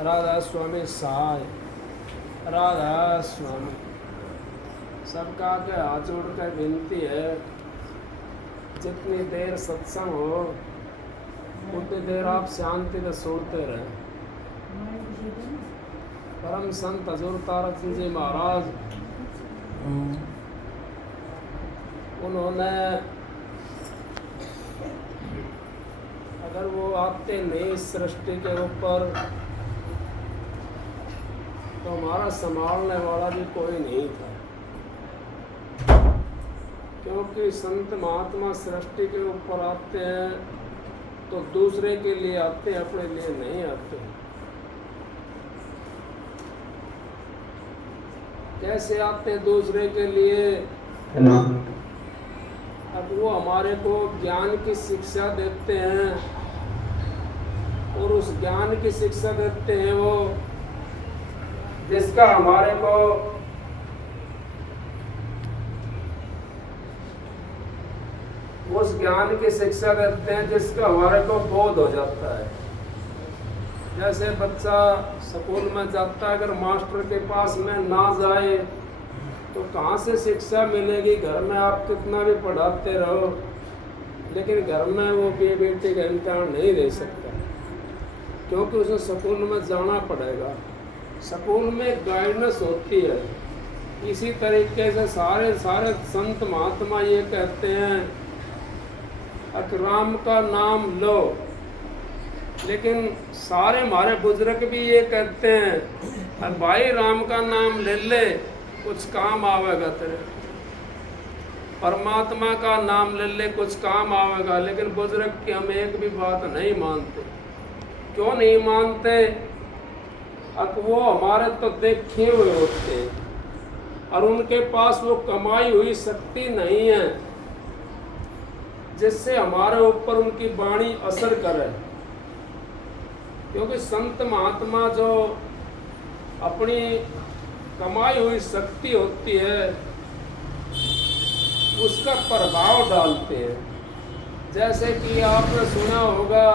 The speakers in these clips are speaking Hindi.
राधा स्वामी सहाय, राधा स्वामी। सबका के हाथ जोड़ कर विनती है, जितनी देर सत्संग हो उतनी देर आप शांति से सुनते रहें। परम संत हजूर तारक सिंह जी महाराज, उन्होंने अगर वो आते नहीं सृष्टि के ऊपर तो हमारा संभालने वाला भी कोई नहीं था, क्योंकि संत महात्मा सृष्टि के ऊपर आते हैं तो दूसरे के लिए आते हैं, अपने लिए नहीं आते। कैसे आते हैं दूसरे के लिए? अब वो हमारे को ज्ञान की शिक्षा देते हैं, और उस ज्ञान की शिक्षा देते हैं वो जिसका हमारे को उस ज्ञान की शिक्षा देते हैं जिसका हमारे को बोध हो जाता है। जैसे बच्चा स्कूल में जाता है, अगर मास्टर के पास में ना जाए तो कहाँ से शिक्षा मिलेगी? घर में आप कितना भी पढ़ाते रहो, लेकिन घर में वो बेटी का इम्तिहान नहीं दे सकता, क्योंकि उसे स्कूल में जाना पड़ेगा। स्कूल में गाइडेंस होती है। इसी तरीके से सारे संत महात्मा ये कहते हैं कि राम का नाम लो, लेकिन सारे हमारे बुजुर्ग भी ये कहते हैं अब भाई राम का नाम ले ले, कुछ काम आवेगा तेरे। परमात्मा का नाम ले ले, कुछ काम आवेगा। लेकिन बुजुर्ग की हम एक भी बात नहीं मानते। क्यों नहीं मानते? अब वो हमारे तो देखे हुए होते हैं और उनके पास वो कमाई हुई शक्ति नहीं है जिससे हमारे ऊपर उनकी वाणी असर करे। क्योंकि संत महात्मा जो अपनी कमाई हुई शक्ति होती है उसका प्रभाव डालते हैं। जैसे कि आपने सुना होगा,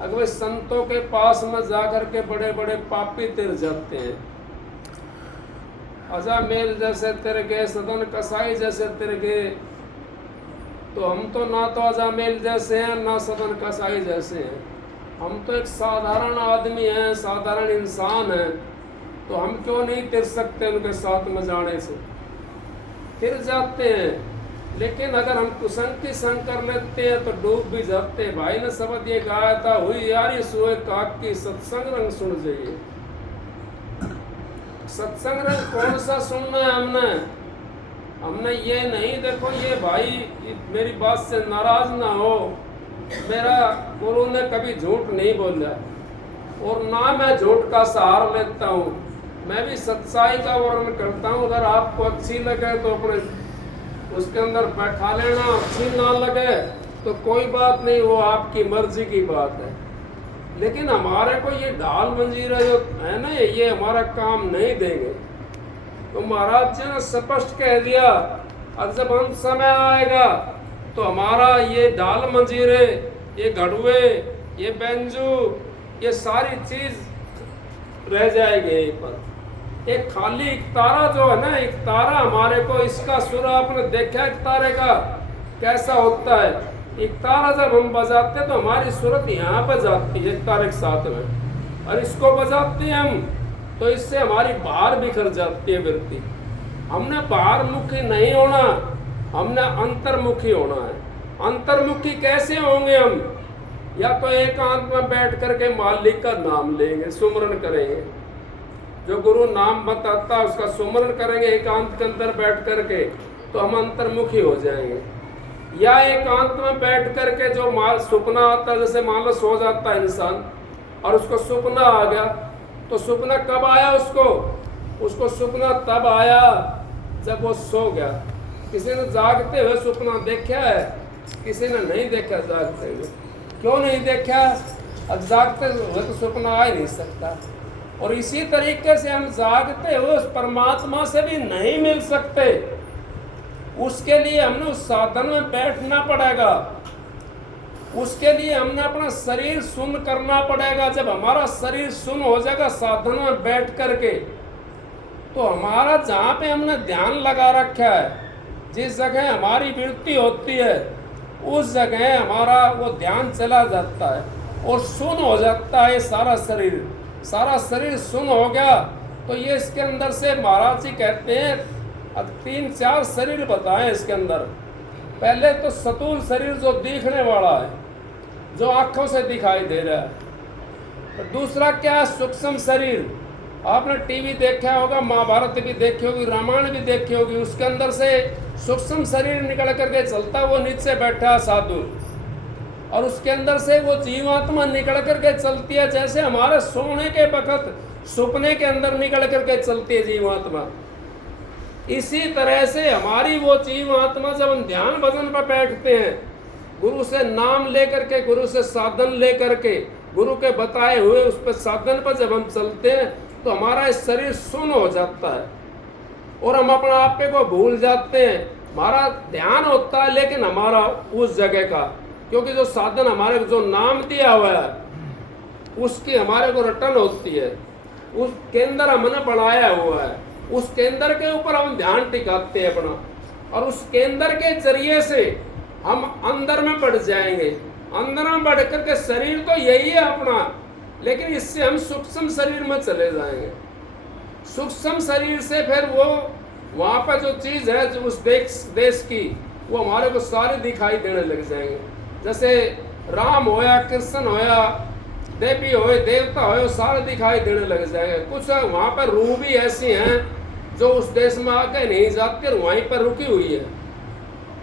अगर संतों के पास में जाकर के बड़े बड़े पापी तिर जाते हैं, अजामेल जैसे तिर गए, सदन कसाई जैसे तिर गए, तो हम तो ना तो अजामेल जैसे हैं ना सदन कसाई जैसे हैं। हम तो एक साधारण आदमी हैं, साधारण इंसान हैं, तो हम क्यों नहीं तिर सकते? उनके साथ में जाने से तिर जाते हैं। लेकिन अगर हम कुसंग की संग कर लेते हैं तो डूब भी जाते हैं। भाई ने शब्द ये गाया था, हुई यारी सोए काक की सत्संग रंग सुन जाइए। सत्संग रंग कौन सा सुनना है हमने ये नहीं, देखो ये भाई मेरी बात से नाराज ना हो, मेरा गुरु ने कभी झूठ नहीं बोला और ना मैं झूठ का सहारा लेता हूँ। मैं भी सच्चाई का वर्णन करता हूँ। अगर आपको अच्छी लगे तो अपने उसके अंदर बैठा लेना, अच्छी ना लगे तो कोई बात नहीं, वो आपकी मर्जी की बात है। लेकिन हमारे को ये ढाल मंजीरा जो है ना, ये हमारा काम नहीं देंगे। तो महाराज जी ने स्पष्ट कह दिया, अब जब अंत समय आएगा तो हमारा ये ढाल मंजीरे, ये घड़ुए, ये बेंजू, ये सारी चीज रह जाएगी यहीं पर। एक खाली एक तारा जो है ना, एक तारा हमारे को, इसका सुर आपने देखा एक तारे का कैसा होता है? एक तारा जब हम बजाते तो हमारी सूरत यहाँ पर जाती है एक तारे के साथ में, और इसको बजाते हैं हम तो इससे हमारी बाहर बिखर जाती है वृत्ति। हमने बाहर मुखी नहीं होना, हमने अंतर्मुखी होना है। अंतर्मुखी कैसे होंगे हम? या तो एकांत में बैठ करके मालिक का नाम लेंगे, सुमरन करेंगे, जो गुरु नाम बताता है उसका सुमरन करेंगे एकांत के अंदर बैठ करके, तो हम अंतर्मुखी हो जाएंगे। या एकांत में बैठ करके जो सपना आता है, जैसे मान लो सो जाता है इंसान और उसको सपना आ गया, तो सपना कब आया उसको सपना तब आया जब वो सो गया। किसी ने जागते हुए सपना देखा है? किसी ने नहीं देखा जागते हुए। क्यों नहीं देखा? अब जागते हुए तो सपना आ ही नहीं सकता। और इसी तरीके से हम जागते हुए उस परमात्मा से भी नहीं मिल सकते। उसके लिए हमने उस साधन में बैठना पड़ेगा। उसके लिए हमने अपना शरीर सुन्न करना पड़ेगा। जब हमारा शरीर सुन्न हो जाएगा साधन में बैठ करके, तो हमारा जहाँ पे हमने ध्यान लगा रखा है, जिस जगह हमारी वृत्ति होती है, उस जगह हमारा वो ध्यान चला जाता है और सुन्न हो जाता है सारा शरीर। सारा शरीर सुन्न हो गया तो ये इसके अंदर से महाराज जी कहते हैं, अब 3-4 शरीर बताएं इसके अंदर। पहले तो सतूल शरीर जो दिखने वाला है, जो आंखों से दिखाई दे रहा है। तो दूसरा क्या है? सूक्ष्म शरीर। आपने टीवी देखा होगा, महाभारत भी देखी होगी, रामायण भी देखी होगी, उसके अंदर से सूक्ष्म शरीर निकल करके चलता, वो नीचे बैठा साधु, और उसके अंदर से वो जीवात्मा निकल करके चलती है, जैसे हमारे सोने के वक्त सपने के अंदर निकल करके चलती है जीवात्मा। इसी तरह से हमारी वो जीवात्मा जब हम ध्यान भजन पर बैठते हैं, गुरु से नाम लेकर के, गुरु से साधन लेकर के, गुरु के बताए हुए उस पर साधन पर जब हम चलते हैं, तो हमारा शरीर सुन्न हो जाता है और हम अपने आप को भूल जाते हैं। हमारा ध्यान होता है लेकिन हमारा उस जगह का, क्योंकि जो साधन हमारे जो नाम दिया हुआ है उसकी हमारे को रटन होती है, उस केंद्र हमने बनाया हुआ है, उस केंद्र के ऊपर हम ध्यान टिकाते हैं अपना, और उस केंद्र के जरिए से हम अंदर में बढ़ जाएंगे। अंदर में बढ़ करके शरीर तो यही है अपना, लेकिन इससे हम सूक्ष्म शरीर में चले जाएंगे। सूक्ष्म शरीर से फिर वो वहाँ पर जो चीज़ है जो उस देश की, वो हमारे को सारे दिखाई देने लग जाएंगे। जैसे राम होया, कृष्ण होया, देवी होए, देवता होए, सारे दिखाई देने लग जाएंगे। कुछ वहाँ पर रूह भी ऐसी हैं जो उस देश में आके नहीं जाती और वहीं पर रुकी हुई है,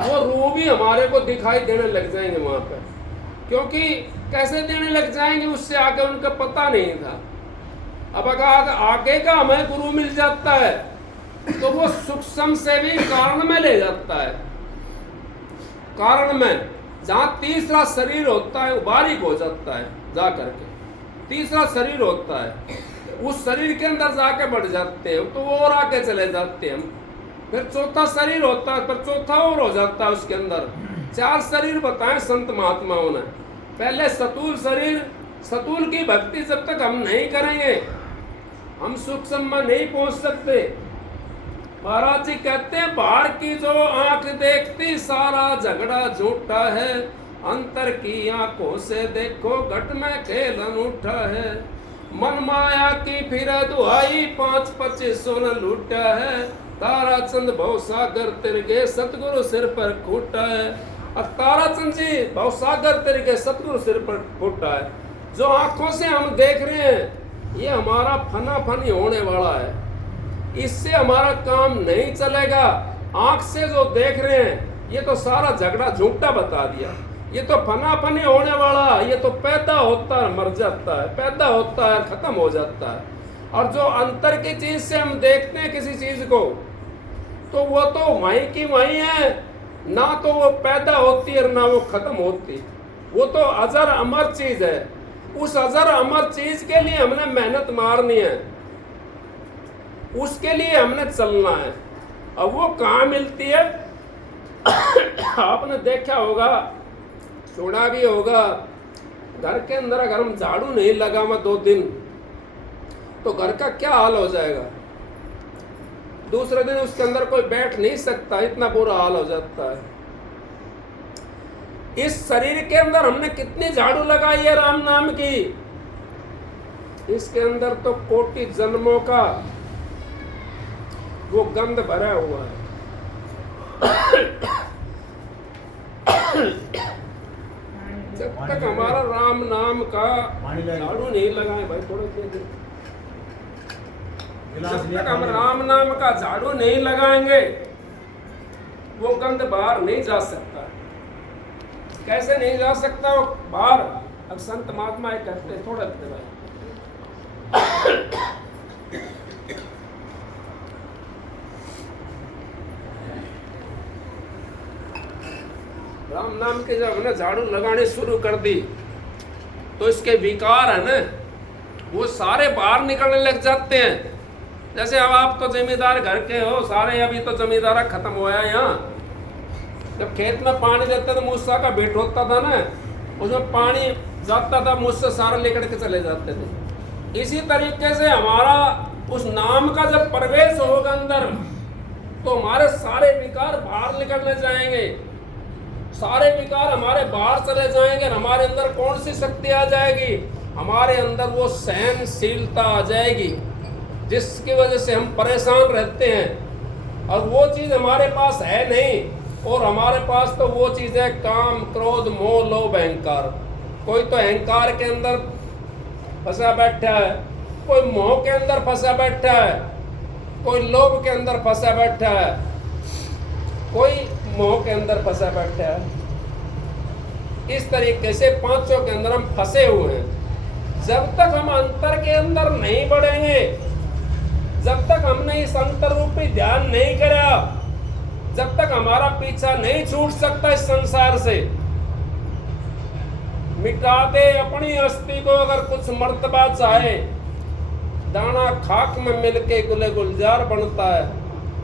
वो रूह भी हमारे को दिखाई देने लग जाएंगे वहाँ पर। क्योंकि कैसे देने लग जाएंगे, उससे आगे उनका पता नहीं था। अब अगर आगे का हमें गुरु मिल जाता है तो वो सूक्ष्म से भी कारण में ले जाता है। कारण में जहाँ तीसरा शरीर होता है वो बारीक हो जाता है, जा करके तीसरा शरीर होता है, उस शरीर के अंदर जाके बढ़ जाते हैं, तो वो और आगे चले जाते हैं। फिर चौथा शरीर होता है, फिर चौथा और हो जाता है उसके अंदर। 4 शरीर बताएं संत महात्माओं ने। पहले सतूल शरीर, सतूल की भक्ति जब तक हम नहीं करेंगे हम सूक्ष्म में नहीं पहुंच सकते। महाराज जी कहते हैं, बाहर की जो आंख देखती सारा झगड़ा झूठा है, अंतर की आंखों से देखो घट में खेल अनूठा है। मन माया की फिर दुहाई 5-25 सोना लूटा है, ताराचंद भवसागर तिरगे सतगुरु सिर पर खूटा है। और ताराचंद जी भवसागर तिरगे सतगुरु सिर पर खूटा है। जो आंखों से हम देख रहे हैं ये हमारा फना फनी होने वाला है, इससे हमारा काम नहीं चलेगा। आंख से जो देख रहे हैं ये तो सारा झगड़ा झूठा बता दिया, ये तो फना फनी होने वाला, ये तो पैदा होता है मर जाता है, पैदा होता है खत्म हो जाता है। और जो अंतर की चीज से हम देखते हैं किसी चीज को, तो वो तो वहीं की वहीं है, ना तो वो पैदा होती है ना वो खत्म होती, वो तो अजर अमर चीज है। उस अजर अमर चीज के लिए हमने मेहनत मारनी है, उसके लिए हमने चलना है। अब वो कहाँ मिलती है? आपने देखा होगा, सुना भी होगा, घर के अंदर अगर हम झाड़ू नहीं लगावा 2 दिन तो घर का क्या हाल हो जाएगा। दूसरे दिन उसके अंदर कोई बैठ नहीं सकता, इतना बुरा हाल हो जाता है। इस शरीर के अंदर हमने कितनी झाड़ू लगाई है राम नाम की, इसके अंदर तो कोटि जन्मों का वो गंध भरा हुआ है। जब तक हमारा राम नाम का झाड़ू नहीं लगाए भाई, थोड़े देर जब तक हम राम नाम का झाड़ू नहीं लगाएंगे वो गंध बाहर नहीं जा सकता। कैसे नहीं जा सकता वो बाहर? अब संत महात्मा कहते हैं, थोड़ा भाई राम नाम के जब हमने झाड़ू लगाने शुरू कर दी तो इसके विकार है ना, वो सारे बाहर निकलने लग जाते हैं। जैसे अब आप तो जमींदार घर के हो सारे, अभी तो जमींदारा खत्म हुआ है यहाँ। जब खेत में पानी देते तो मूसा का भेंट होता था ना, उसमें पानी जाता था, मुझसे सारा लेकर के चले जाते थे। इसी तरीके से हमारा उस नाम का जब प्रवेश होगा अंदर, तो हमारे सारे विकार बाहर निकलने जाएंगे, सारे विकार हमारे बाहर चले जाएंगे। हमारे अंदर कौन सी शक्ति आ जाएगी? हमारे अंदर वो सहनशीलता आ जाएगी, जिसकी वजह से हम परेशान रहते हैं, और वो चीज़ हमारे पास है नहीं। और हमारे पास तो वो चीज़ है काम, क्रोध, मोह, लोभ, अहंकार। कोई तो अहंकार के अंदर फंसा बैठा है, कोई मोह के अंदर फंसा बैठा है, कोई लोभ के अंदर फंसा बैठा है, कोई मोह के अंदर फंसा बैठा है। इस तरीके से पांचों के अंदर हम फंसे हुए हैं। जब तक हम अंतर के अंदर नहीं बढ़ेंगे, जब तक हमने इस अंतर रूपी ध्यान नहीं करा, जब तक हमारा पीछा नहीं छूट सकता इस संसार से। मिटा दे अपनी हस्ती को अगर कुछ मर्तबा चाहे, दाना खाक में मिलके गुले गुलजार बनता है।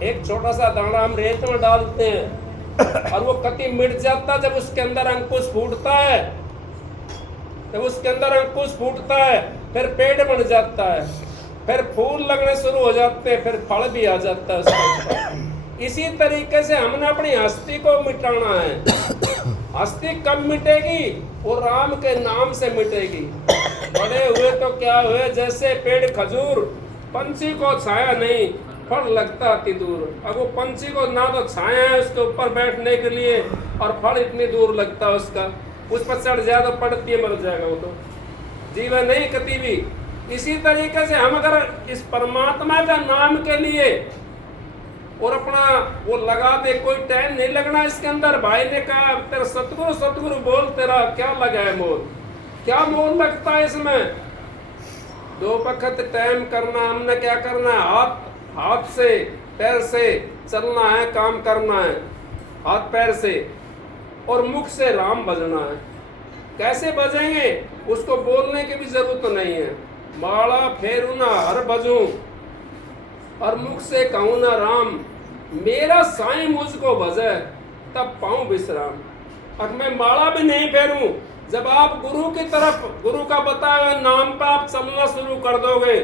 एक छोटा सा दाना हम रेत में डालते हैं और वो कति मिट जाता, जब उसके अंदर अंकुश फूटता है, जब उसके अंदर अंकुश फूटता है, फिर पेड़ बन जाता है, फिर फूल लगने शुरू हो जाते हैं, फिर फल भी आ जाता है उसके। इसी तरीके से हमने अपनी हस्ती को मिटाना है। हस्ती कब मिटेगी? वो राम के नाम से मिटेगी। बड़े हुए तो क्या हुए, जैसे पेड़ खजूर, पंछी को छाया नहीं, फल लगता अति दूर। अब वो पंछी को ना तो छाया है उसके ऊपर बैठने के लिए, और फल इतनी दूर लगता है उसका, उस पर चढ़ जाए तो पड़ती है, मर जाएगा वो तो, जीवन नहीं कति भी। इसी तरीके से हम अगर इस परमात्मा का नाम के लिए और अपना वो लगा दे, कोई टाइम नहीं लगना इसके अंदर। भाई ने कहा तेरा सतगुरु सतगुरु बोल, तेरा क्या लगा है मोल, क्या मोल लगता है इसमें? 2 वक्त टाइम करना, हमने क्या करना है? हाथ से पैर से चलना है, काम करना है हाथ पैर से, और मुख से राम बजना है। कैसे बजेंगे? उसको बोलने की भी जरूरत नहीं है। माला फेरू ना हर बजूं, और मुख से कहूँ ना राम, मेरा साईं मुझको भजे तब पाऊं विश्राम। और मैं माला भी नहीं फेरूं, जब आप गुरु की तरफ, गुरु का बताया हुआ नाम पर आप चलना शुरू कर दोगे,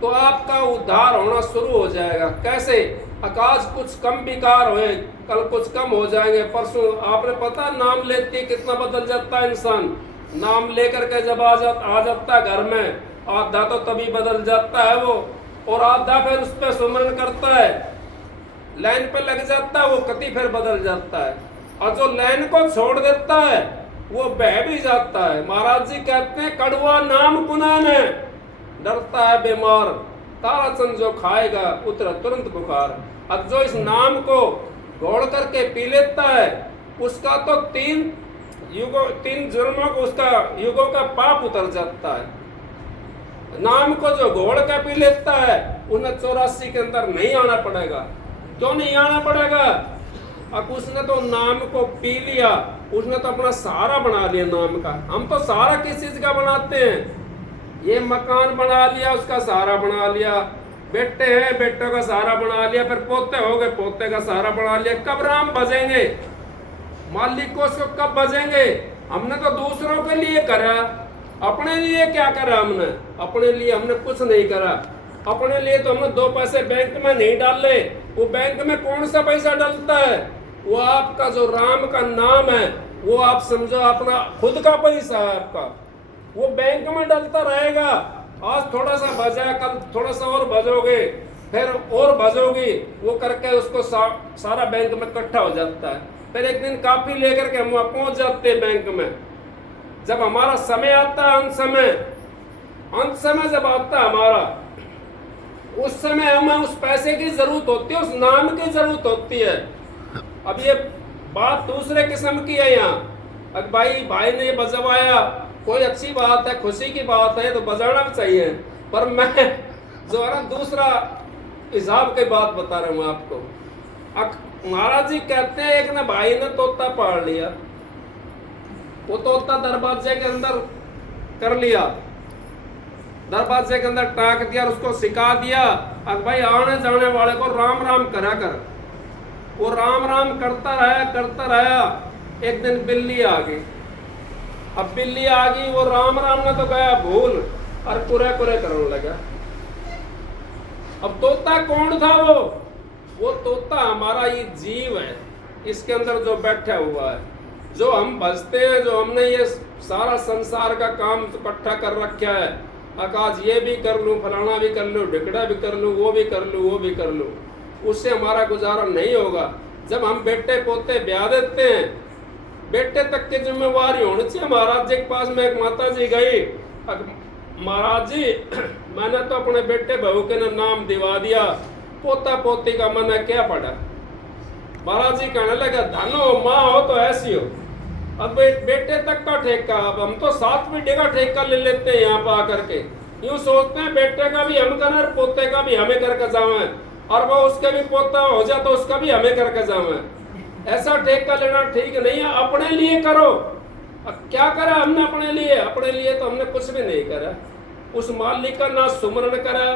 तो आपका उद्धार होना शुरू हो जाएगा। कैसे? आकाश कुछ कम विकार हुए, कल कुछ कम हो जाएंगे, परसों आपने पता नाम लेते कितना बदल जाता है इंसान। नाम लेकर के जब आ जाता है घर में, आधा तो तभी बदल जाता है वो, और आधा फिर उस पर सुमरन करता है, लाइन पे लग जाता है, वो कति फिर बदल जाता है। और जो लाइन को छोड़ देता है वो बह भी जाता है। महाराज जी कहते हैं कड़वा नाम कुनान है, डरता है बीमार, तारा चंद जो खाएगा उतरा तुरंत बुखार। अब जो इस नाम को घोड़ करके पी लेता है, उसका तो 3 जुर्मों को, उसका युगों का पाप उतर जाता है। नाम को जो घोड़ का पी लेता है, उन्हें 84 के अंदर नहीं आना पड़ेगा। क्यों नहीं आना पड़ेगा? अब उसने तो नाम को पी लिया, उसने तो अपना सहारा बना लिया नाम का। हम तो सहारा किस चीज का बनाते हैं? ये मकान बना लिया, उसका सहारा बना लिया, बेटे हैं बेटों का सहारा बना लिया, फिर पोते हो गए पोते का सहारा बना लिया। कब राम बजेंगे? मालिक को उसको कब बजेंगे? हमने तो दूसरों के लिए करा, अपने लिए क्या करा हमने? अपने लिए हमने कुछ नहीं करा। अपने लिए तो हमने 2 पैसे बैंक में नहीं डाले। वो बैंक में कौन सा पैसा डलता है? वो आपका जो राम का नाम है, वो आप समझो अपना खुद का पैसा है आपका, वो बैंक में डलता रहेगा। आज थोड़ा सा बजा, कल थोड़ा सा और बजोगे, फिर और बजोगी, वो करके उसको सारा बैंक में इकट्ठा हो जाता है। फिर एक दिन काफी लेकर के हम वहाँ पहुंच जाते हैं बैंक में। जब हमारा समय आता है, अंत समय जब आता है हमारा, उस समय हमें उस पैसे की जरूरत होती है, उस नाम की जरूरत होती है। अब ये बात दूसरे किस्म की है यहाँ। अब भाई ने ये बजवाया, कोई अच्छी बात है, खुशी की बात है, तो बजाना भी चाहिए। पर मैं जो है ना दूसरा हिसाब की बात बता रहा हूँ आपको। महाराज जी कहते हैं एक ना भाई ने तोता पाल लिया, वो तोता दरवाजे के अंदर कर लिया, दरवाजे के अंदर टाक दिया और उसको सिखा दिया, अब भाई आने जाने वाले को राम राम करा कर। वो राम राम करता रहा। एक दिन बिल्ली आ गई, अब बिल्ली आ गई, वो राम राम ने तो गया भूल और कुरे कुरे करने लगा। अब तोता कौन था? वो तोता हमारा ये जीव है, इसके अंदर जो बैठा हुआ है, जो हम बसते हैं, जो हमने ये सारा संसार का काम इकट्ठा कर रखा है। आकाश ये भी कर लूँ, फलाना भी कर लूँ, ढिकड़ा भी कर लूँ, वो भी कर लूँ, वो भी कर लूँ, उससे हमारा गुजारा नहीं होगा। जब हम बेटे पोते ब्याह देते हैं, बेटे तक की जिम्मेवारी होनी चाहिए। महाराज जी के पास में एक माता जी गई, महाराज जी मैंने तो अपने बेटे बहू के नाम दिवा दिया, पोता पोती का मैंने क्या पढ़ा? महाराज जी कहने लगा, धन हो माँ हो तो ऐसी हो। अब बेटे तक का ठेका, अब हम तो 7 पीढ़ी का ठेका ले लेते हैं यहाँ पर आकर के। यूँ सोचते हैं बेटे का भी हम करें, पोते का भी हमें करके जावे, और वो उसके भी पोता हो जाए तो उसका भी हमें करके जावे। ऐसा ठेका लेना ठीक नहीं है। अपने लिए करो। अब क्या करा हमने अपने लिए? अपने लिए तो हमने कुछ भी नहीं करा। उस मालिक का ना सुमरन करा,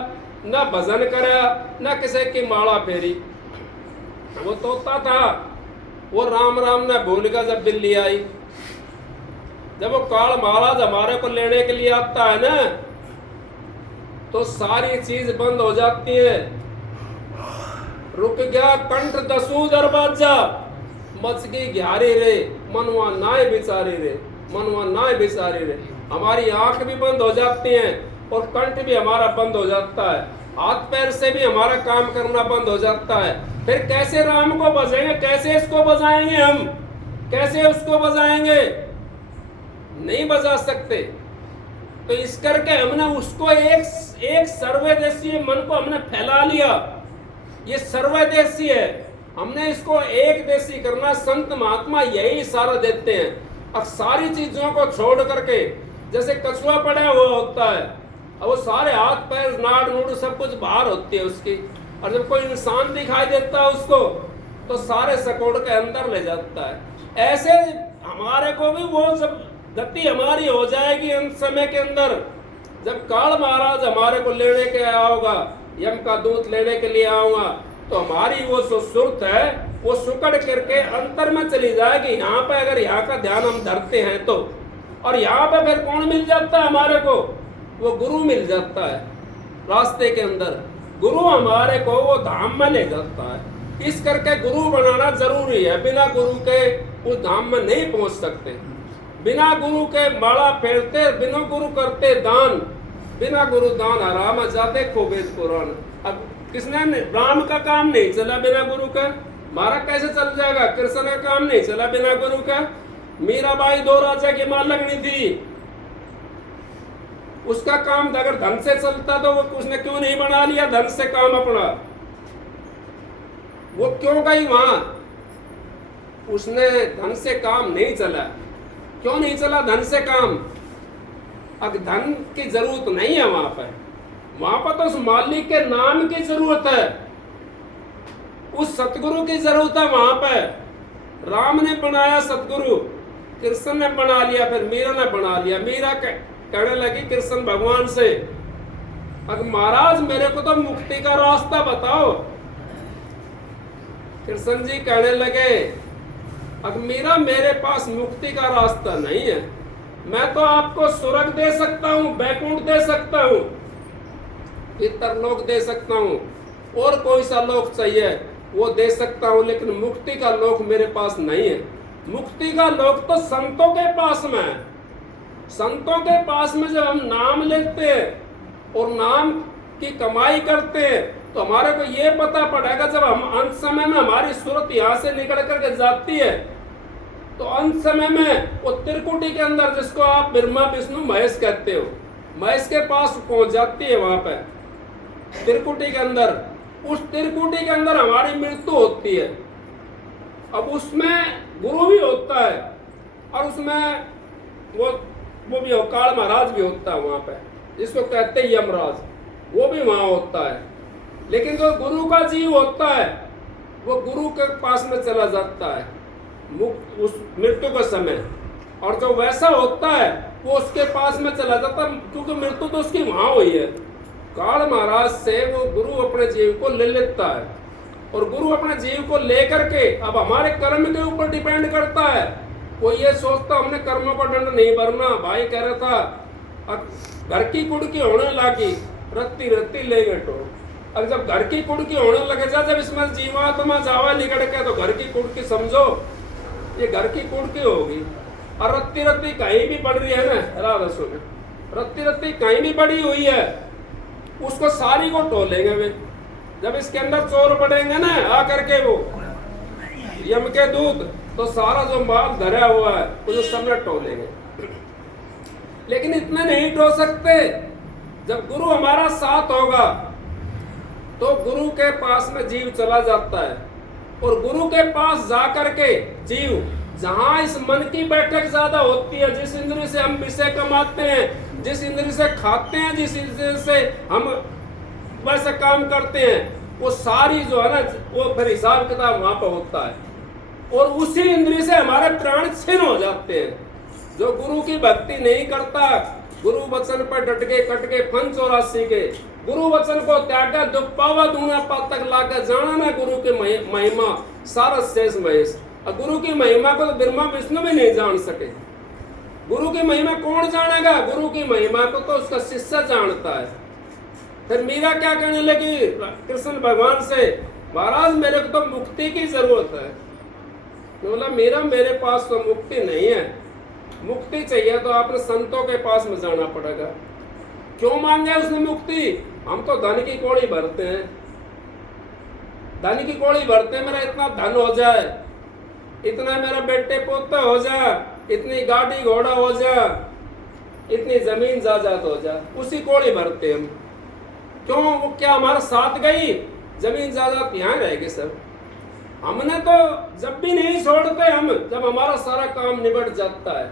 ना भजन करा, ना किसी की माला फेरी। वो तोता था, वो राम राम ने भूल गया। जब बिल्ली आई, जब वो काल महाराज हमारे को लेने के लिए आता है ना, तो सारी चीज बंद हो जाती है। रुक गया कंठ दसू दरवाजा, मच गई ग्यारी रे, मनवा नाय बिचारी रे, मनवा नाय बिचारी रे। हमारी आंख भी बंद हो जाती हैं और कंठ भी हमारा बंद हो जाता है, हाथ पैर से भी हमारा काम करना बंद हो जाता है। फिर कैसे राम को बजाएंगे? कैसे इसको बजाएंगे? हम कैसे उसको बजाएंगे? नहीं बजा सकते। तो इस करके हमने उसको एक सर्वदेशीय मन को हमने फैला लिया। ये सर्वदेशी है, हमने इसको एक देशी करना। संत महात्मा यही इशारा देते हैं। अब सारी चीजों को छोड़ करके, जैसे कछुआ पड़ा हुआ होता है, अब वो सारे हाथ पैर नाड़ नूड़ सब कुछ बाहर होती है उसकी, और जब कोई इंसान दिखाई देता है उसको, तो सारे सकोड़ के अंदर ले जाता है। ऐसे हमारे को भी वो जब गति हमारी हो जाएगी अंत समय के अंदर, जब काल महाराज हमारे को लेने के आया होगा, यम का दूत लेने के लिए आऊंगा, तो हमारी वो जो सुरत है वो सुकड़ करके अंतर में चली जाएगी। यहाँ पे अगर यहाँ का ध्यान हम धरते हैं तो, और यहाँ पे फिर कौन मिल जाता है हमारे को? वो गुरु मिल जाता है। रास्ते के अंदर गुरु हमारे को वो धाम में ले जाता है। इस करके गुरु बनाना जरूरी है। बिना गुरु के उस धाम में नहीं पहुंच सकते। बिना गुरु के माला फेरते, बिना गुरु करते दान, बिना गुरु दान हराम जाते खोबेद कुरान। अब किसने? राम का काम नहीं चला बिना गुरु का, हमारा कैसे चल जाएगा? कृष्ण का काम नहीं चला बिना गुरु का। मीराबाई 2 राजा की मां लगनी थी, उसका काम अगर धन से चलता तो वो उसने क्यों नहीं बना लिया धन से काम अपना? वो क्यों गई वहां? उसने धन से काम नहीं चला। क्यों नहीं चला धन से काम? अब धन की जरूरत नहीं है वहां पर तो उस मालिक के नाम की जरूरत है, उस सतगुरु की जरूरत है। वहां पर राम ने बनाया सतगुरु, कृष्ण ने बना लिया, फिर मीरा ने बना लिया। मीरा कहने लगी कृष्ण भगवान से, अब महाराज मेरे को तो मुक्ति का रास्ता बताओ। कृष्ण जी कहने लगे, अब मीरा मेरे पास मुक्ति का रास्ता नहीं है, मैं तो आपको स्वर्ग दे सकता हूँ, बैकुंठ दे सकता हूँ, इतरलोक दे सकता हूँ, और कोई सा लोक चाहिए वो दे सकता हूँ, लेकिन मुक्ति का लोक मेरे पास नहीं है। मुक्ति का लोक तो संतों के पास में है। संतों के पास में जब हम नाम लेते हैं और नाम की कमाई करते हैं, तो हमारे को ये पता पड़ेगा, जब हम अंत समय में हमारी सूरत यहाँ से निकल करके जाती है, तो अंत समय में वो त्रिकुटी के अंदर, जिसको आप ब्रह्मा विष्णु महेश कहते हो, महेश के पास पहुंच जाती है। वहां पे त्रिकुटी के अंदर, उस त्रिकुटी के अंदर हमारी मृत्यु होती है। अब उसमें गुरु भी होता है, और उसमें वो भी काल महाराज भी होता है वहां पे, जिसको कहते हैं यमराज, वो भी वहां होता है। लेकिन जो गुरु का जीव होता है, वो गुरु के पास में चला जाता है उस मृत्यु के समय, और जो वैसा होता है वो उसके पास में चला जाता है, क्योंकि मृत्यु तो उसकी वहां हुई है। काल महाराज से वो गुरु अपने जीव को ले लेता है, और गुरु अपने जीव को लेकर के अब हमारे कर्म के ऊपर डिपेंड करता है कोई ये सोचता हमने कर्मों का दंड नहीं भरना। भाई कह रहा था घर की कुड़की होने लगी, रत्ती रत्ती ले गए तो। अब जब घर की कुड़की होने लगे जा, जब इसमें जीवात्मा जावा निकल के, तो घर की कुड़की समझो ये घर की कुड़की होगी। और रत्ती रत्ती कहीं भी बढ़ रही है ना, राधा सुन, रत्ती रत्ती कहीं भी बढ़ी हुई है, उसको सारी को टोलेंगे वे। जब इसके अंदर चोर पड़ेंगे ना आकर के वो यम के दूत, तो सारा जो माल धरा हुआ है उसे सबने टोलेंगे। लेकिन इतने नहीं टो सकते। जब गुरु हमारा साथ होगा तो गुरु के पास में जीव चला जाता है, और गुरु के पास जाकर के जीव, जहां इस मन की बैठक ज्यादा होती है, जिस इंद्रिय से हम विषय कमाते हैं, जिस इंद्रिय से खाते हैं, जिस इंद्रिय से हम वैसे काम करते हैं, वो सारी जो है ना, वो फिर हिसाब किताब वहां पर होता है। और उसी इंद्रिय से हमारे प्राण छिन्न हो जाते हैं। जो गुरु की भक्ति नहीं करता, गुरु वचन पर डट के कट के फन 84 के, गुरु वचन को त्यागा दुख पावा दूना पातक लाकर, जाना ना गुरु की महिमा सारा शेष महेश। और गुरु की महिमा को तो ब्रह्मा विष्णु भी नहीं जान सके। गुरु की महिमा कौन जानेगा? गुरु की महिमा को तो उसका शिष्य जानता है। फिर मीरा क्या कहने लगी कृष्ण भगवान से, महाराज मेरे को तो मुक्ति की जरूरत है। बोला मीरा मेरे पास तो मुक्ति नहीं है, मुक्ति चाहिए तो आपने संतों के पास में जाना पड़ेगा। क्यों मांगे उसने मुक्ति? हम तो धन की कौड़ी भरते हैं, धन की कौड़ी भरते हैं, मेरा इतना धन हो जाए, इतना मेरा बेटे पोता हो जाए, इतनी गाड़ी घोड़ा हो जाए, इतनी जमीन जायदाद हो जाए, उसी कौड़ी भरते हम। क्यों? वो क्या हमारे साथ गई? जमीन जायदाद यहाँ रहेगी सब। हमने तो जब भी नहीं छोड़ते हम, जब हमारा सारा काम निबट जाता है।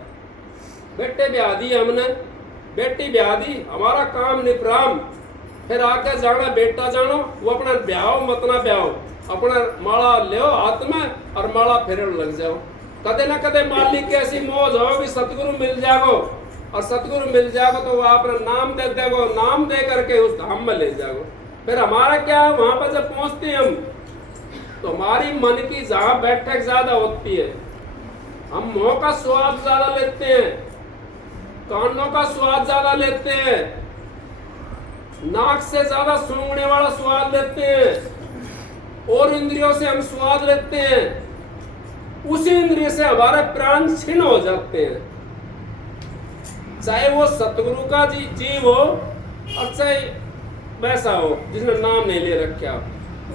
बेटे ब्याह दी हमने, बेटी ब्याह दी, हमारा काम निपराम, फिर आके जाना बेटा जानो, वो अपना ब्याहो मत ना ब्याहो, अपना माला ले हाथ में और माला फेरन लग जाओ। कदे ना कदे मालिक की ऐसी मौज हो कि सतगुरु मिल जाओ, और सतगुरु मिल जाओ तो वो आपने नाम दे देगो, नाम दे करके उस धाम में ले जाओ। फिर हमारा क्या है, वहां पर जब पहुंचते हम तो हमारी मन की जहां बैठक ज्यादा होती है, हम मुंह का स्वाद ज्यादा लेते हैं, कानों का स्वाद ज्यादा लेते हैं, नाक से ज्यादा सूंघने वाला स्वाद लेते हैं, और इंद्रियों से हम स्वाद लेते हैं। उसी इंद्रिय से हमारे प्राण छिन्न हो जाते हैं। चाहे वो सतगुरु का जीव हो और चाहे वैसा हो जिसने नाम नहीं ले रखा,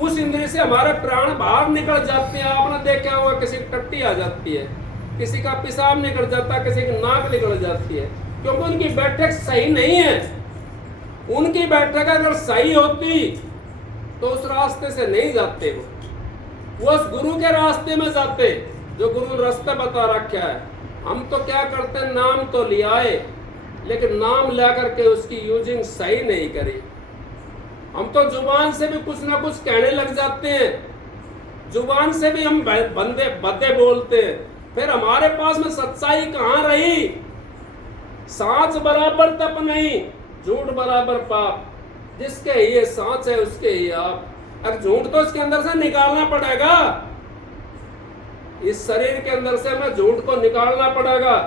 उस इंद्रिय से हमारे प्राण बाहर निकल जाते हैं। आपने देखा होगा किसी की टट्टी आ जाती है, किसी का पेशाब निकल जाता है, किसी की नाक निकल जाती है, क्योंकि उनकी बैठक सही नहीं है। उनकी बैठक अगर सही होती तो उस रास्ते से नहीं जाते, वो उस गुरु के रास्ते में जाते जो गुरु ने रास्ता बता रखा है। हम तो क्या करते हैं, नाम तो लियाए लेकिन नाम ला करके उसकी यूजिंग सही नहीं करी। हम तो जुबान से भी कुछ ना कुछ कहने लग जाते हैं, जुबान से भी हम बदे बोलते हैं, फिर हमारे पास में सच्चाई कहाँ रही? सांच बराबर तप नहीं, झूठ बराबर पाप, जिसके ये सांच है उसके ही आप। अब झूठ तो इसके अंदर से निकालना पड़ेगा, इस शरीर के अंदर से हमें झूठ को निकालना पड़ेगा,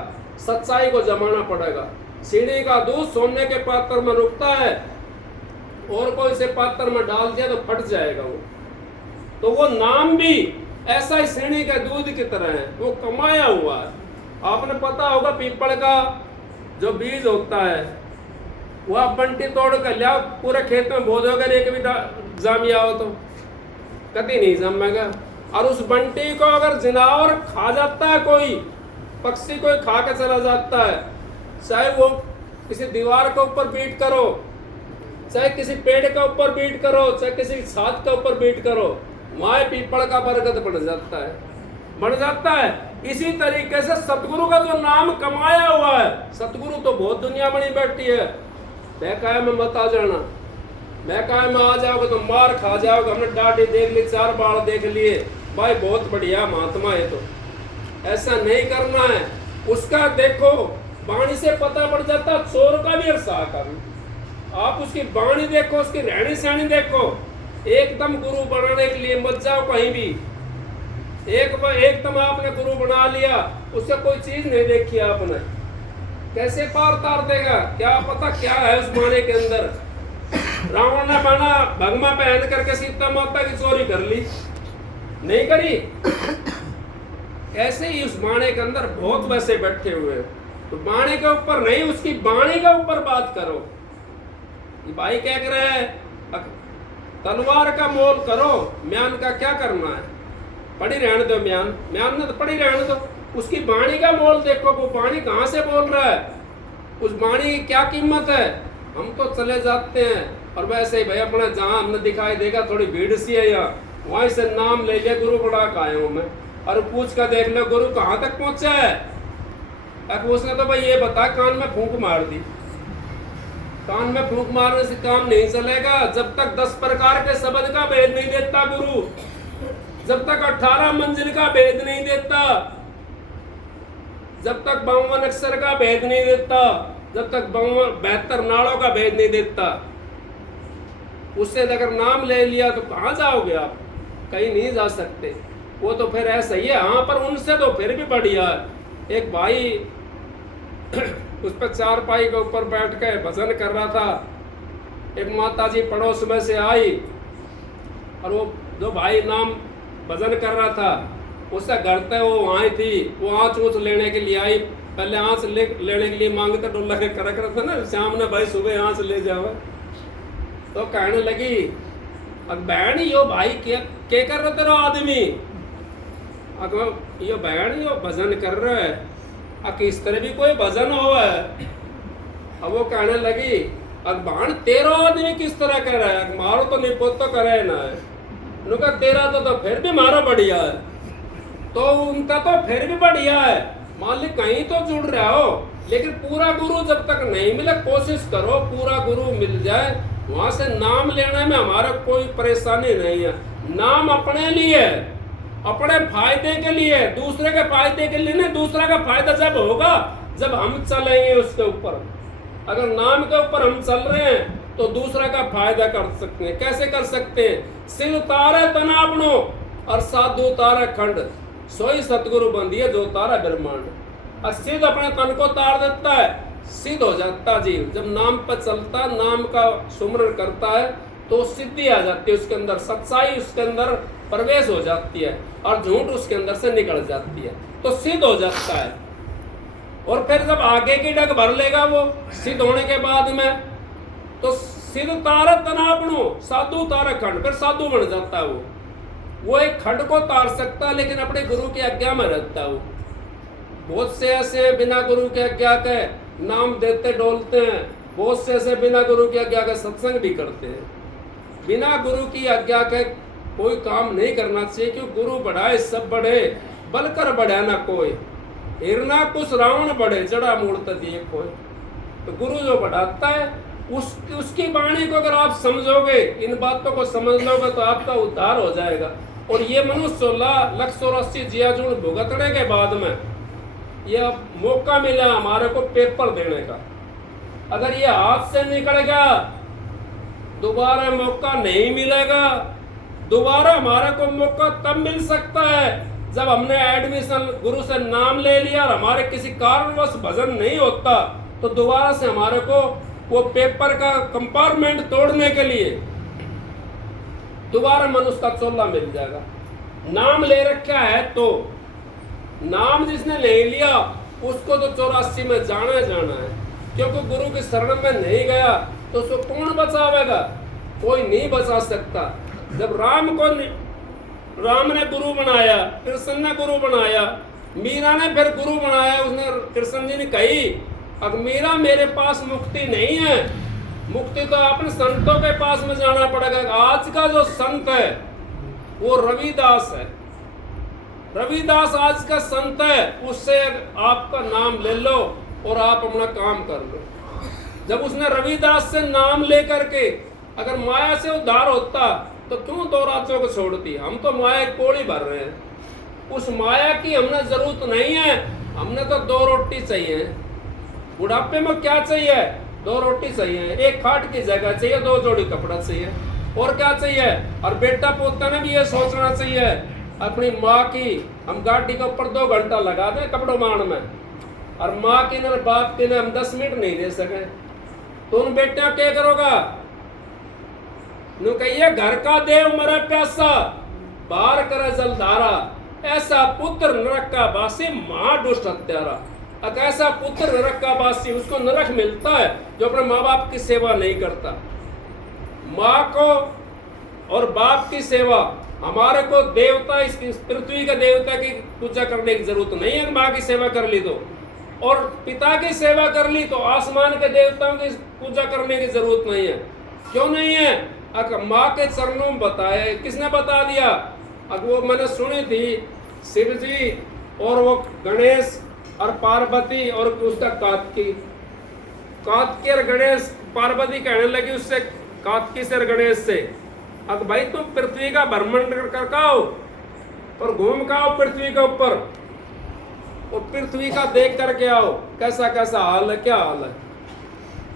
सच्चाई को जमाना पड़ेगा। सीढ़ी का दूध सोने के पात्र में रुकता है, और कोई से पात्र में डाल दिया तो फट जाएगा वो। तो वो नाम भी ऐसा ही सीढ़ी के दूध की तरह है, वो कमाया हुआ है। आपने पता होगा पीपल का जो बीज होता है वो आप बंटी तोड़ कर लिया, पूरे खेत में बो दोगे, एक भी जामिया हो तो कभी नहीं जमेगा। और उस बंटी को अगर जिनावर खा जाता है, कोई पक्षी कोई खा के चला जाता है, चाहे वो किसी दीवार के ऊपर बीट करो, चाहे किसी पेड़ के ऊपर बीट करो, चाहे किसी छात के ऊपर बीट करो, वहां पीपल का बरगद बढ़ जाता है, बढ़ जाता है। इसी तरीके से सतगुरु का जो नाम कमाया हुआ है, सतगुरु तो बहुत दुनिया बनी बैठी है। बेकाय में मत आ जाना, बेकाय में आ जाओगे तो मार खा जाओगे। हमने दाढ़ी देख ली, 4 बाल देख लिए, भाई बहुत बढ़िया महात्मा है, तो ऐसा नहीं करना है। उसका देखो वाणी से पता पड़ जाता, चोर का भी और शाह का भी। आप उसकी वाणी देखो, उसकी रहनी सहनी देखो। एकदम गुरु बनाने के लिए मत जाओ कहीं भी, एकदम आपने गुरु बना लिया उससे कोई चीज नहीं देखी आपने, कैसे पार तार देगा? क्या पता क्या है उस बाणे के अंदर। रावण ने बाणा भगमा पहन करके सीता माता की चोरी कर ली, नहीं करी? ऐसे ही उस बाणे के अंदर बहुत वैसे बैठे हुए। तो बाणे के ऊपर नहीं, उसकी बाणी के ऊपर बात करो। ये भाई क्या कह रहा है, तलवार का मोल करो, म्यान का क्या करना है? पड़ी रहने दो म्यान, म्यान ने तो पड़ी रहने दो। उसकी बाणी का मोल देखो, वो बाणी कहाँ से बोल रहा है, उस बाणी की क्या कीमत है। हम तो चले जाते हैं और वैसे ही भाई अपना जहाँ हमने दिखाई देगा थोड़ी भीड़ सी है यहाँ, वहीं से नाम ले लिया गुरु बड़ा का आया हूँ मैं, और पूछ कर देख लो गुरु कहाँ तक पहुँचा है। अब उसने तो भाई ये बता, कान में फूंक मार दी। कान में फूंक मारने से काम नहीं चलेगा। जब तक 10 प्रकार के शब्द का भेद नहीं देता गुरु, जब तक 18 मंजिल का भेद नहीं देता, जब तक 52 अक्षर का भेद नहीं देता, जब तक 72 नाड़ों का भेद नहीं देता, उससे अगर नाम ले लिया तो कहाँ जाओगे आप? कहीं नहीं जा सकते। वो तो फिर ऐसा ही है। हाँ, पर उनसे तो फिर भी बढ़िया। एक भाई उस पर चारपाई के ऊपर बैठ के भजन कर रहा था। एक माताजी पड़ोस में से आई और वो जो भाई नाम भजन कर रहा था उससे घर पे वो वहाँ थी। वो आँच ऊँच लेने के लिए आई। पहले आँच लेने के लिए मांगते डोला के कर रहा था ना, शाम ने भाई सुबह आँच ले जाओ। तो कहने लगी, अब बहन यो भाई क्या कर रहे तेरा आदमी? यो बहन यो भजन कर रहा है, किस तरह भी कोई भजन हो है। अब वो कहने लगी, अगबान तेरा आदमी किस तरह कर रहा है? मारो तो निपोत तो करे ना है। उनका तेरा तो फिर भी मारो बढ़िया है, तो उनका तो फिर भी बढ़िया है। मान ली कहीं तो जुड़ रहा हो, लेकिन पूरा गुरु जब तक नहीं मिले, कोशिश करो पूरा गुरु मिल जाए। वहां से नाम लेने में हमारा कोई परेशानी नहीं है। नाम अपने लिए, अपने फायदे के लिए, दूसरे के फायदे के लिए नहीं। दूसरे का फायदा जब होगा जब हम चलेंगे उसके ऊपर। अगर नाम के ऊपर हम चल रहे हैं तो दूसरा का फायदा कर सकते हैं। कैसे कर सकते हैं? सिर तारे तनापनो और साधु तारे खंड, सोई सतगुरु बंदिए जो तारा ब्रह्मांड। और सिद्ध अपने तन को तार देता है, सिद्ध हो जाता जीव। जब नाम पर चलता, नाम का सुमरण करता है तो सिद्धि आ जाती है उसके अंदर, सच्चाई उसके अंदर प्रवेश हो जाती है और झूठ उसके अंदर से निकल जाती है, तो सिद्ध हो जाता है। और फिर जब आगे की डग भर लेगा वो सिद्ध होने के बाद में, तो सिद्ध तारे तनापणो साधु तारे खंड, फिर साधु बन जाता है वो एक खंड को तार सकता है, लेकिन अपने गुरु की आज्ञा में रहता है वो। बहुत से ऐसे बिना गुरु की आज्ञा के नाम देते डोलते हैं, बहुत से ऐसे बिना गुरु की आज्ञा के सत्संग भी करते हैं। बिना गुरु की आज्ञा के कोई काम नहीं करना चाहिए, क्योंकि गुरु बढ़ाए सब बढ़े, बलकर बढ़े ना कोई। हिरना कुछ रावण बढ़े, जड़ा मूल दिए कोई। तो गुरु जो बढ़ाता है उसकी वाणी को अगर आप समझोगे, इन बातों को समझ लोगे, तो आपका उद्धार हो जाएगा। और ये मनुष्य 16,84 जियाजुन भुगतने के बाद में यह मौका मिला हमारे को पेपर देने का। अगर ये हाथ से निकल गया दोबारा मौका नहीं मिलेगा। दोबारा हमारे को मौका तब मिल सकता है जब हमने एडमिशन गुरु से नाम ले लिया और हमारे किसी कारणवश भजन नहीं होता, तो दोबारा से हमारे को वो पेपर का कंपार्टमेंट तोड़ने के लिए दोबारा मनुष्य का चोला मिल जाएगा। नाम ले रखा है तो नाम जिसने ले लिया उसको तो 84 में जाना है, क्योंकि गुरु की शरण में नहीं गया तो उसको कौन बचावेगा? कोई नहीं बचा सकता। जब राम ने गुरु बनाया, कृष्ण ने गुरु बनाया, मीरा ने फिर गुरु बनाया। उसने कृष्ण जी ने कही, अब मीरा मेरे पास मुक्ति नहीं है, मुक्ति तो अपने संतों के पास में जाना पड़ेगा। आज का जो संत है वो रविदास है। रविदास आज का संत है, उससे आपका नाम ले लो और आप अपना काम कर लो। जब उसने रविदास से नाम लेकर के अगर माया से उद्धार होता तो क्यों 2 रातों को छोड़ती? हम तो माया की कोड़ी भर रहे हैं। उस माया की हमने जरूरत नहीं है। हमने तो 2 रोटी चाहिए। बुढ़ापे में क्या चाहिए? 2 रोटी चाहिए, 1 खाट की जगह चाहिए, 2 जोड़ी कपड़ा चाहिए, और क्या चाहिए? और बेटा पोता ने भी ये सोचना चाहिए अपनी माँ की हम गाड़ी के ऊपर 2 घंटा लगा दें कपड़ों मारने में, और माँ की न बाप की न हम 10 मिनट नहीं दे सके, तो उन बेटिया क्या करोगा? नु कहिए घर का देव मरे प्यासा, बाहर करे जलधारा, ऐसा पुत्र नरक का वासी महादुष्ट हत्यारा। एक ऐसा पुत्र नरक का वासी, उसको नरक मिलता है जो अपने माँ बाप की सेवा नहीं करता। माँ को और बाप की सेवा, हमारे को देवता, इस पृथ्वी के देवता की पूजा करने की जरूरत नहीं है, माँ की सेवा कर ली तो, और पिता की सेवा कर ली तो आसमान के देवताओं की पूजा करने की जरूरत नहीं है। क्यों नहीं है? माँ के चरणों में बताया, किसने बता दिया? अब वो मैंने सुनी थी, शिव जी और वो गणेश और पार्वती और उसका कार्तिकी और गणेश, पार्वती कहने लगी उससे कार्तिकी से और गणेश से, अब भाई तुम पृथ्वी का भ्रमण कर आओ और घूम का आओ पृथ्वी के ऊपर, और पृथ्वी का देख करके आओ कैसा कैसा हाल है, क्या हाल है।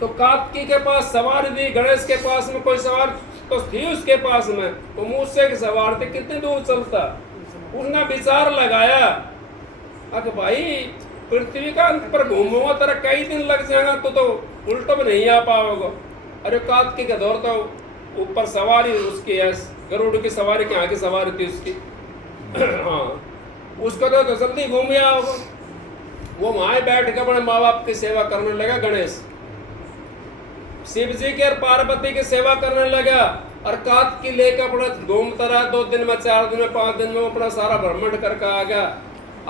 तो कार्तिकी के पास सवारी थी, गणेश के पास में कोई सवार तो थी उसके पास में, वो मूसे के सवार थे, कितनी दूर चलता। उसने विचार लगाया, अगर भाई पृथ्वी का पर घूमोगा तेरा कई दिन लग जाएगा, तो उल्टा भी नहीं आ पाओगे। अरे कार्तिकी का दौर तो ऊपर सवारी उसकी है, गरुड़ की सवारी, क्या की सवारी थी उसकी हाँ, उसको तो जल्दी घूम गया होगा। वो वहां बैठ के अपने माँ बाप की सेवा करने लगा गणेश, शिव जी की और पार्वती की सेवा करने लगा, और कार्तिकी लेकर अपना घूमता रहा। 2 दिन में, 4 दिन में, 5 दिन में अपना सारा भ्रमण करके आ गया।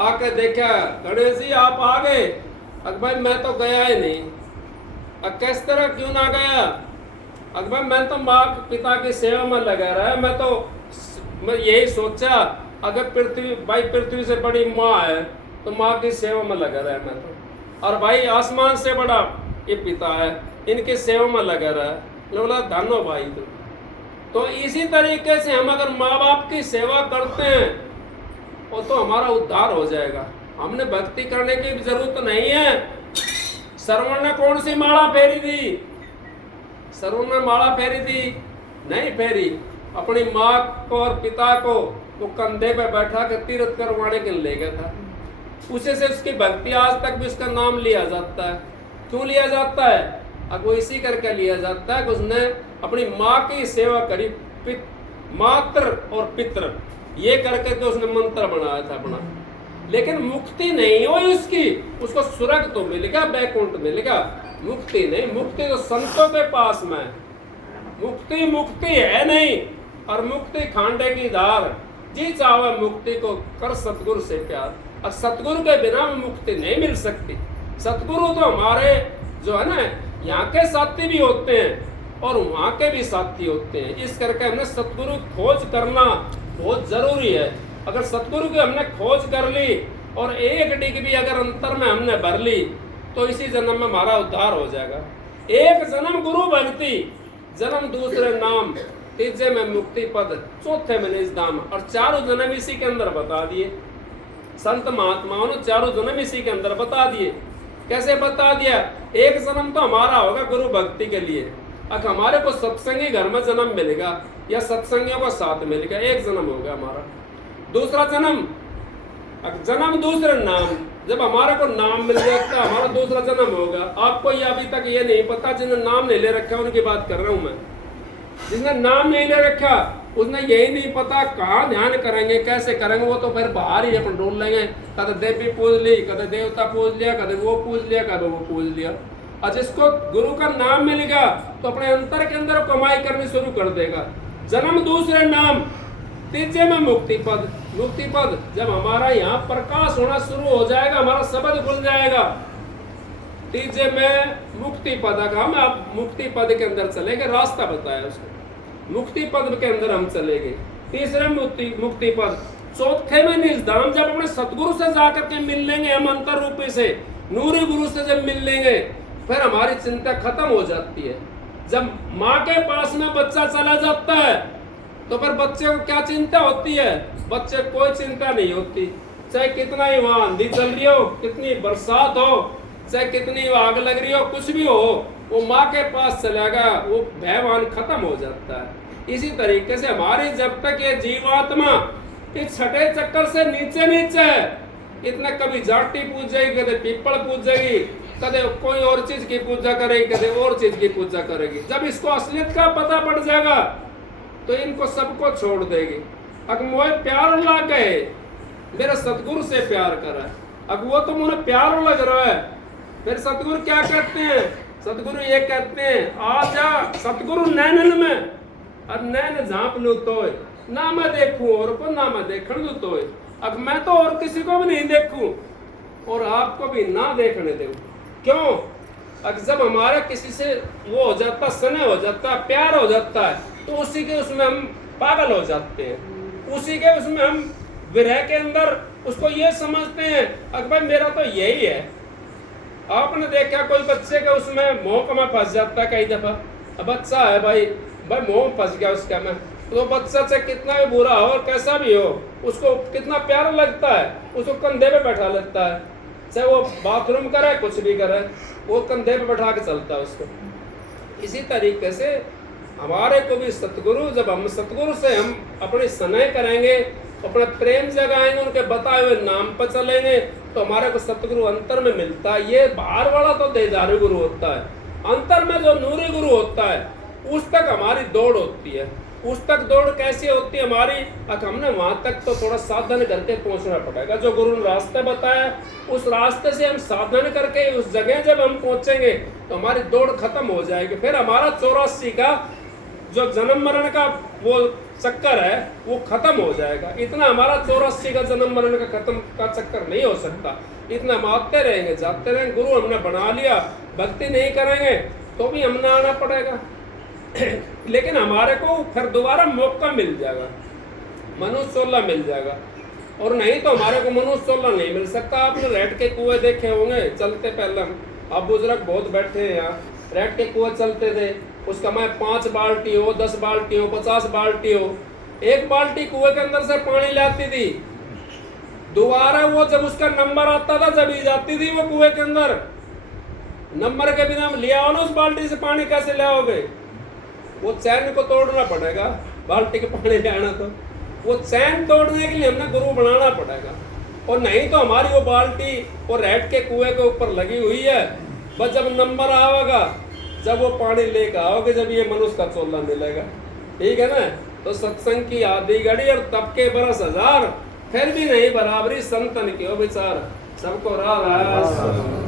आके देखा, गणेश जी आप आ गए? भाई मैं तो गया ही नहीं। किस तरह क्यों ना गया? भाई मैं तो माँ पिता की सेवा में लगा रहा, मैं यही सोचा अगर पृथ्वी से बड़ी माँ है तो माँ की सेवा में लगा रहा मैं तो, और भाई आसमान से बड़ा ये पिता है, इनकी सेवा में लगा रहा है। बोला धन्नो भाई। तो इसी तरीके से हम अगर माँ बाप की सेवा करते हैं वो तो हमारा उद्धार हो जाएगा। हमने भक्ति करने की भी जरूरत नहीं है। श्रवण ने कौन सी माला फेरी थी? श्रवण ने माला फेरी थी? नहीं फेरी। अपनी माँ को और पिता को वो कंधे पे बैठा कर तीर्थ करवाने के लिए ले गया था। उसे से उसकी भक्ति आज तक भी उसका नाम लिया जाता है। क्यों लिया जाता है? अब वो इसी करके लिया जाता है कि उसने अपनी माँ की सेवा करी, मात्र और पितृ ये करके तो उसने मंत्र बनाया था अपना। लेकिन मुक्ति नहीं हुई उसकी, उसको स्वर्ग तो मिलेगा, बैकुंठ मिलेगा, मुक्ति नहीं। मुक्ति तो संतों के पास में, मुक्ति है नहीं। और मुक्ति खांडे की धार, जी चाहे मुक्ति को कर सतगुरु से प्यार। और सतगुरु के बिना मुक्ति नहीं मिल सकती। सतगुरु तो हमारे जो है ना यहाँ के साथी भी होते हैं और वहाँ के भी साथी होते हैं। इस करके हमने सतगुरु खोज करना बहुत जरूरी है। अगर सतगुरु की हमने खोज कर ली और 1 डिग्री अगर अंतर में हमने भर ली तो इसी जन्म में हमारा उद्धार हो जाएगा। 1 जन्म गुरु भक्ति, जन्म दूसरे नाम, तीसरे में मुक्ति पद, चौथे में निज धाम। और 4 जन्म इसी के अंदर बता दिए संत महात्माओं ने। 4 जन्म इसी के अंदर बता दिए। कैसे बता दिया? 1 जन्म तो हमारा होगा गुरु भक्ति के लिए। अब हमारे को सत्संगी घर में जन्म मिलेगा या सत्संगियों का साथ मिलेगा, 1 जन्म होगा हमारा। दूसरा जन्म दूसरे नाम, जब हमारे को नाम मिल जाता है हमारा दूसरा जन्म होगा। आपको ये अभी तक ये नहीं पता, जिन्हें नाम नहीं ले रखा उनकी बात कर रहा हूं मैं। जिसने नाम नहीं ले रखा उसने यही नहीं पता कहाँ ध्यान करेंगे, कैसे करेंगे। वो तो फिर बाहर ही अपन ढूंढ लेंगे, कदे देवी पूज ली, कदे देवता पूज लिया, कदे वो पूज लिया, कदे वो पूज लिया। और जिसको गुरु का नाम मिलेगा तो अपने अंतर के अंदर कमाई करनी शुरू कर देगा। जन्म दूसरे नाम, तीसरे में मुक्ति पद। मुक्ति पद जब हमारा यहाँ प्रकाश होना शुरू हो जाएगा, हमारा शब्द खुल जाएगा। तीसरे में मुक्ति पद का हम आप मुक्ति पद के अंदर चलेंगे, रास्ता बताया उसको। मुक्ति पद के अंदर हम चलेंगे। तीसरे मुक्ति पद। चौथे में निज धाम, जब अपने सतगुरु से जाकर के मिल लेंगे हम अंतर रूपी से, नूरी गुरु से जब मिल लेंगे फिर हमारी चिंता खत्म हो जाती है। जब माँ के पास में बच्चा चला जाता है तो फिर बच्चे को क्या चिंता होती है? बच्चे कोई चिंता नहीं होती। चाहे कितना ही वहां आंधी चल रही हो, कितनी बरसात हो, चाहे कितनी आग लग रही हो, कुछ भी हो, वो माँ के पास चलेगा, वो भयवान खत्म हो जाता है। इसी तरीके से हमारी जब तक ये जीवात्मा इस छठे चक्कर से नीचे नीचे है। इतने कभी जाटी पूज जाएगी, कभी पीपल पूज जाएगी, कभी कोई और चीज की पूजा करेगी, कभी और चीज की पूजा करेगी। जब इसको असलियत का पता पड़ जाएगा तो इनको सबको छोड़ देगी। अगर मुझे प्यार लग गए, मेरे सतगुरु से प्यार करा, अब वो तो मुझे प्यार लग रहा है, फिर सतगुरु क्या कहते हैं? सतगुरु ये कहते हैं, आ जा सतगुरु नैनन में, और नैन झांप लू तो ना मैं देखूं और को ना मैं देखने दू तो, अब मैं तो और किसी को भी नहीं देखूं और आपको भी ना देखने दूं। क्यों? अब जब हमारा किसी से वो हो जाता, स्नेह हो जाता, प्यार हो जाता है, तो उसी के उसमें हम पागल हो जाते हैं, उसी के उसमें हम विरह के अंदर उसको ये समझते हैं अगर भाई मेरा तो यही है। आपने देखा कोई बच्चे के उसमें मोह में फंस जाता है कई दफा। अब बच्चा है भाई मोह फंस गया उसका में, तो बच्चा चाहे कितना भी बुरा हो और कैसा भी हो, उसको कितना प्यारा लगता है, उसको कंधे पे बैठा लेता है, चाहे वो बाथरूम करे कुछ भी करे, वो कंधे पे बैठा के चलता है उसको। इसी तरीके से हमारे को भी सतगुरु, जब हम सतगुरु से हम अपनी स्नेह करेंगे, अपना प्रेम जगाएंगे, उनके बताए हुए नाम पर चलेंगे, तो हमारे को सतगुरु अंतर में मिलता है। ये बाहर वाला तो देदारी गुरु होता है, अंतर में जो नूरी गुरु होता है उस तक हमारी दौड़ होती है। उस तक दौड़ कैसी होती है हमारी? अब हमने वहां तक तो थोड़ा साधन करके पहुंचना पड़ेगा। जो गुरु ने रास्ते बताया उस रास्ते से हम साधन करके उस जगह जब हम पहुंचेंगे तो हमारी दौड़ खत्म हो जाएगी। फिर हमारा 84 का जो जन्म मरण का वो चक्कर है वो खत्म हो जाएगा। इतना हमारा 84 का जन्म मरण का खत्म का चक्कर नहीं हो सकता। इतना हम आते रहेंगे जाते रहेंगे। गुरु हमने बना लिया, भक्ति नहीं करेंगे तो भी हमने आना पड़ेगा लेकिन हमारे को फिर दोबारा मौका मिल जाएगा, मनुष्य सोलह मिल जाएगा। और नहीं तो हमारे को मनुष्य सोलह नहीं मिल सकता। आपने रेत के कुएं देखे होंगे चलते, पहले अब बुजुर्ग बहुत बैठे हैं यहाँ, रेत के कुएं चलते थे, उसका मैं 5 बाल्टी हो, 10 बाल्टी हो, 50 बाल्टी हो, एक बाल्टी कुएं के अंदर से पानी लाती थी। दोबारा वो जब उसका नंबर आता था जब ही जाती थी वो कुएं के अंदर। नंबर के बिना लिया हो ना उस बाल्टी से पानी कैसे लाओगे? वो चैन को तोड़ना पड़ेगा, बाल्टी के पानी ले आना, तो वो चैन तोड़ने के लिए हमने गुरु बनाना पड़ेगा। और नहीं तो हमारी वो बाल्टी वो रेत के कुएं के ऊपर लगी हुई है, बस जब नंबर आवेगा, जब वो पानी लेकर आओगे, जब ये मनुष्य का चोला मिलेगा। ठीक है ना? तो सत्संग की आधी घड़ी और तब के बरस 1000, फिर भी नहीं बराबरी संतन की हो विचार। सबको राधा।